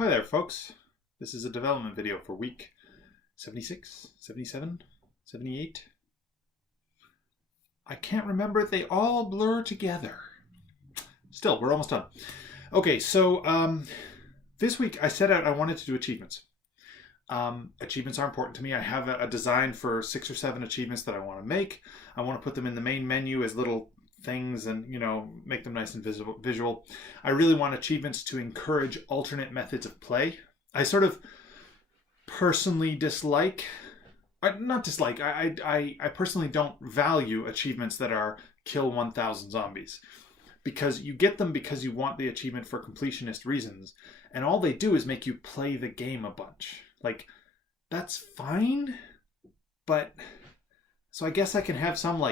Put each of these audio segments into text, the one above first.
Hi there, folks. This is a development video for week 76, 77, 78. I can't remember. They all blur together. Still, we're almost done. Okay, so this week I set out I wanted to do achievements. Achievements are important to me. I have a design for 6 or 7 achievements that I want to make. I want to put them in the main menu as little things and, make them nice and visual. I really want achievements to encourage alternate methods of play. I sort of personally dislike, not dislike, I personally don't value achievements that are kill 1,000 zombies. Because you get them because you want the achievement for completionist reasons. And all they do is make you play the game a bunch. Like, that's fine. But, so I guess I can have some,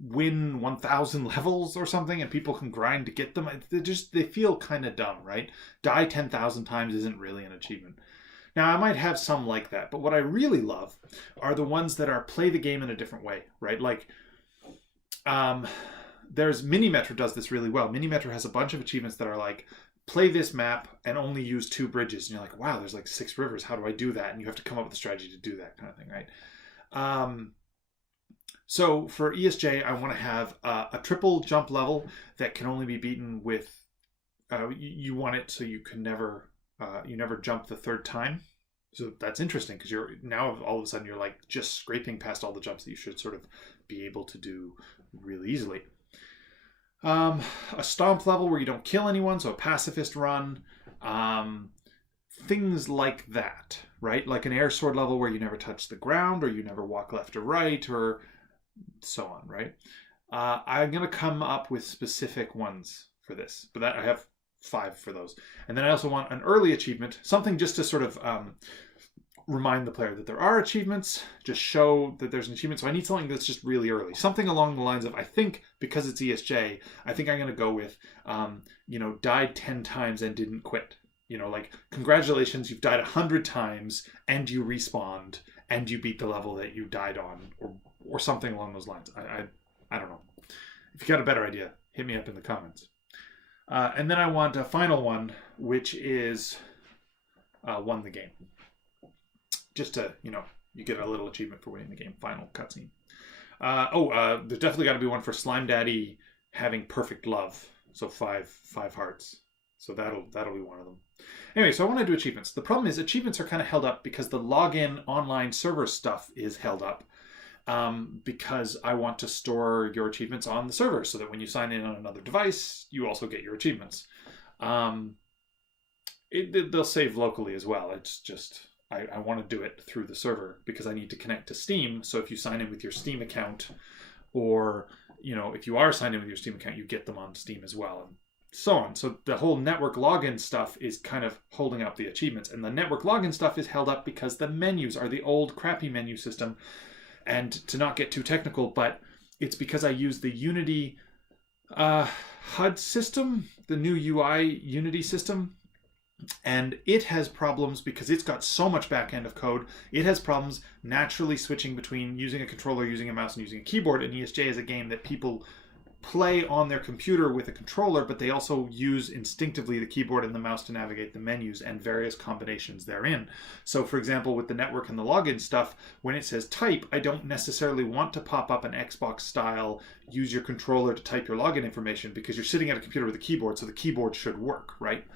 win 1,000 levels or something and people can grind to get them. They feel kind of dumb, right? Die 10,000 times isn't really an achievement. Now, I might have some like that, but what I really love are the ones that are play the game in a different way, right? Like, there's Minimetro does this really well. Minimetro has a bunch of achievements that are like, play this map and only use 2 bridges. And you're like, wow, there's like 6 rivers. How do I do that? And you have to come up with a strategy to do that kind of thing, right? So for ESJ, I want to have a triple jump level that can only be beaten with, you want it so you can never, you never jump the 3rd time. So that's interesting because you're now all of a sudden you're like just scraping past all the jumps that you should sort of be able to do really easily. A stomp level where you don't kill anyone, so a pacifist run. Things like that, right? Like an air sword level where you never touch the ground or you never walk left or right or so on, right? I'm going to come up with specific ones for this, but I have 5 for those. And then I also want an early achievement, something just to sort of remind the player that there are achievements, just show that there's an achievement. So I need something that's just really early. Something along the lines of, I think, because it's ESJ, I think I'm going to go with, died 10 times and didn't quit. Like, congratulations, you've died 100 times and you respawned and you beat the level that you died on, or something along those lines. I don't know. If you got a better idea, hit me up in the comments. And then I want a final one, which is won the game. Just to, you get a little achievement for winning the game. Final cutscene. There's definitely got to be one for Slime Daddy having perfect love. So 5 hearts. So that'll be one of them. Anyway, so I want to do achievements. The problem is achievements are kind of held up because the login online server stuff is held up. Because I want to store your achievements on the server so that when you sign in on another device, you also get your achievements. They'll save locally as well. It's just, I want to do it through the server because I need to connect to Steam. So if you sign in with your Steam account or, if you are signed in with your Steam account, you get them on Steam as well. And so on. So the whole network login stuff is kind of holding up the achievements. And the network login stuff is held up because the menus are the old crappy menu system. And to not get too technical, but it's because I use the Unity HUD system, the new UI Unity system, and it has problems because it's got so much back end of code. It has problems naturally switching between using a controller, using a mouse, and using a keyboard. And ESJ is a game that people play on their computer with a controller, but they also use instinctively the keyboard and the mouse to navigate the menus and various combinations therein. So for example, with the network and the login stuff, when it says type, I don't necessarily want to pop up an Xbox style, use your controller to type your login information because you're sitting at a computer with a keyboard, so the keyboard should work, right?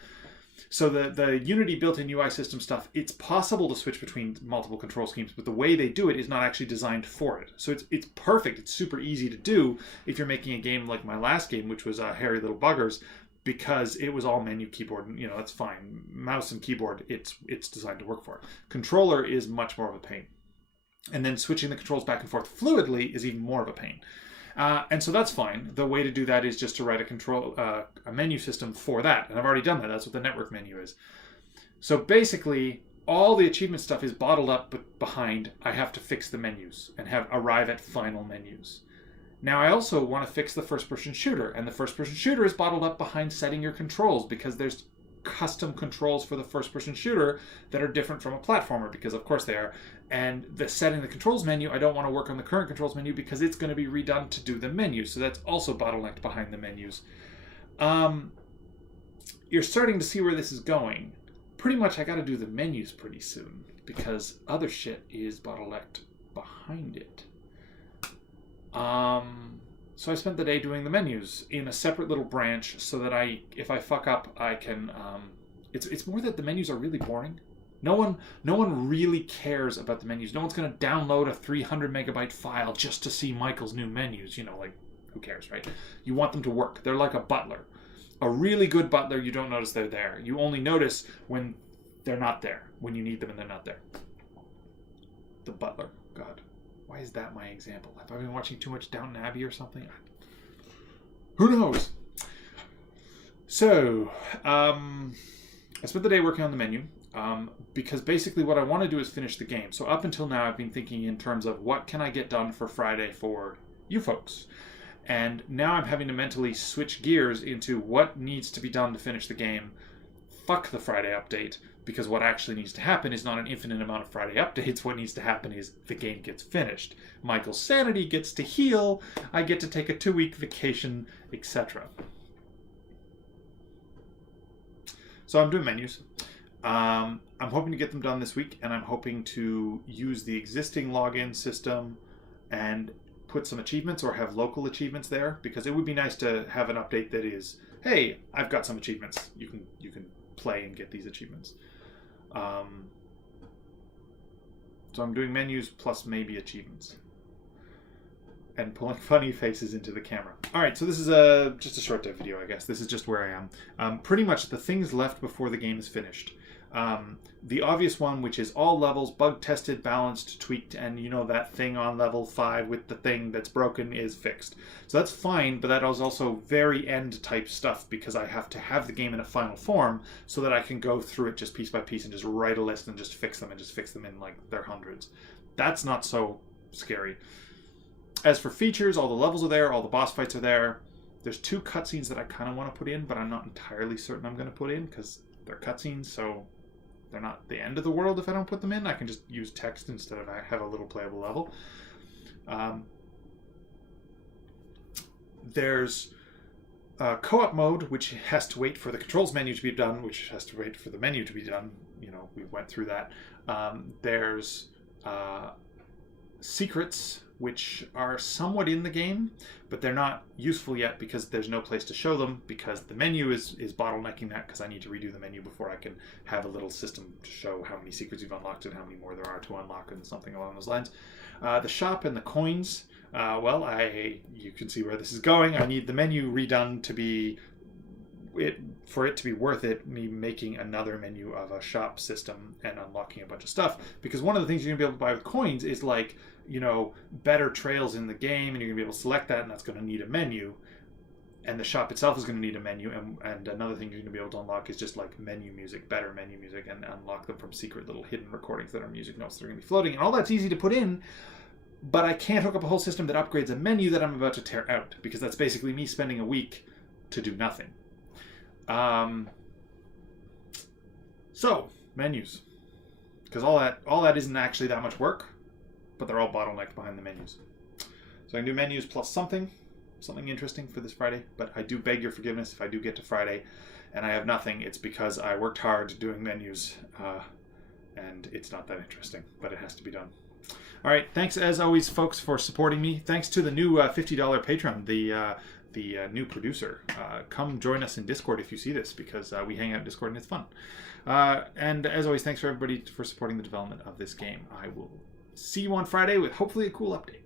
So the Unity built-in UI system stuff, it's possible to switch between multiple control schemes, but the way they do it is not actually designed for it. So it's perfect. It's super easy to do if you're making a game like my last game, which was Hairy Little Buggers, because it was all menu keyboard. And, that's fine. Mouse and keyboard, it's designed to work for it. Controller is much more of a pain. And then switching the controls back and forth fluidly is even more of a pain. And so that's fine. The way to do that is just to write a menu system for that. And I've already done that. That's what the network menu is. So basically, all the achievement stuff is bottled up behind I have to fix the menus and arrive at final menus. Now, I also want to fix the first-person shooter. And the first-person shooter is bottled up behind setting your controls because there's custom controls for the first-person shooter that are different from a platformer, because of course they are. And the setting the controls menu, I don't want to work on the current controls menu because it's going to be redone to do the menu. So that's also bottlenecked behind the menus. you're starting to see where this is going. Pretty much I got to do the menus pretty soon because other shit is bottlenecked behind it. So I spent the day doing the menus in a separate little branch so that if I fuck up, I can. It's more that the menus are really boring. No one really cares about the menus. No one's going to download a 300 megabyte file just to see Michael's new menus. Like, who cares, right? You want them to work. They're like a butler. A really good butler, you don't notice they're there. You only notice when they're not there, when you need them and they're not there. The butler. God, why is that my example? Have I been watching too much Downton Abbey or something? Who knows? So, I spent the day working on the menu. Because basically what I want to do is finish the game. So up until now, I've been thinking in terms of what can I get done for Friday for you folks. And now I'm having to mentally switch gears into what needs to be done to finish the game. Fuck the Friday update, because what actually needs to happen is not an infinite amount of Friday updates. What needs to happen is the game gets finished. Michael's sanity gets to heal. I get to take a 2-week vacation, etc. So I'm doing menus. I'm hoping to get them done this week, and I'm hoping to use the existing login system and put some achievements or have local achievements there, because it would be nice to have an update that is, hey, I've got some achievements. You can play and get these achievements. So I'm doing menus plus maybe achievements. And pulling funny faces into the camera. All right, so this is just a short dev video, I guess. This is just where I am. Pretty much the things left before the game is finished. The obvious one, which is all levels, bug tested, balanced, tweaked, and that thing on level 5 with the thing that's broken is fixed. So that's fine, but that is also very end type stuff because I have to have the game in a final form so that I can go through it just piece by piece and just write a list and just fix them in like their hundreds. That's not so scary. As for features, all the levels are there, all the boss fights are there. There's 2 cutscenes that I kind of want to put in, but I'm not entirely certain I'm going to put in because they're cutscenes, so they're not the end of the world if I don't put them in. I can just use text instead of have a little playable level. There's co-op mode, which has to wait for the controls menu to be done, which has to wait for the menu to be done. We went through that. There's secrets, which are somewhat in the game, but they're not useful yet because there's no place to show them, because the menu is bottlenecking that, because I need to redo the menu before I can have a little system to show how many secrets you've unlocked and how many more there are to unlock and something along those lines. The shop and the coins, you can see where this is going. I need the menu redone to be for it to be worth it, me making another menu of a shop system and unlocking a bunch of stuff, because one of the things you're gonna be able to buy with coins is like better trails in the game, and you're gonna be able to select that, and that's going to need a menu, and the shop itself is going to need a menu, and another thing you're going to be able to unlock is just like menu music, better menu music, and unlock them from secret little hidden recordings that are music notes that are going to be floating, and all that's easy to put in, but I can't hook up a whole system that upgrades a menu that I'm about to tear out, because that's basically me spending a week to do nothing. So menus, because all that isn't actually that much work, but they're all bottlenecked behind the menus. So I can do menus plus something interesting for this Friday, but I do beg your forgiveness if I do get to Friday and I have nothing. It's because I worked hard doing menus, and it's not that interesting, but it has to be done. All right, thanks as always, folks, for supporting me. Thanks to the new $50 patron, the new producer. Come join us in Discord if you see this, because we hang out in Discord and it's fun. And as always, thanks for everybody for supporting the development of this game. I will see you on Friday with hopefully a cool update.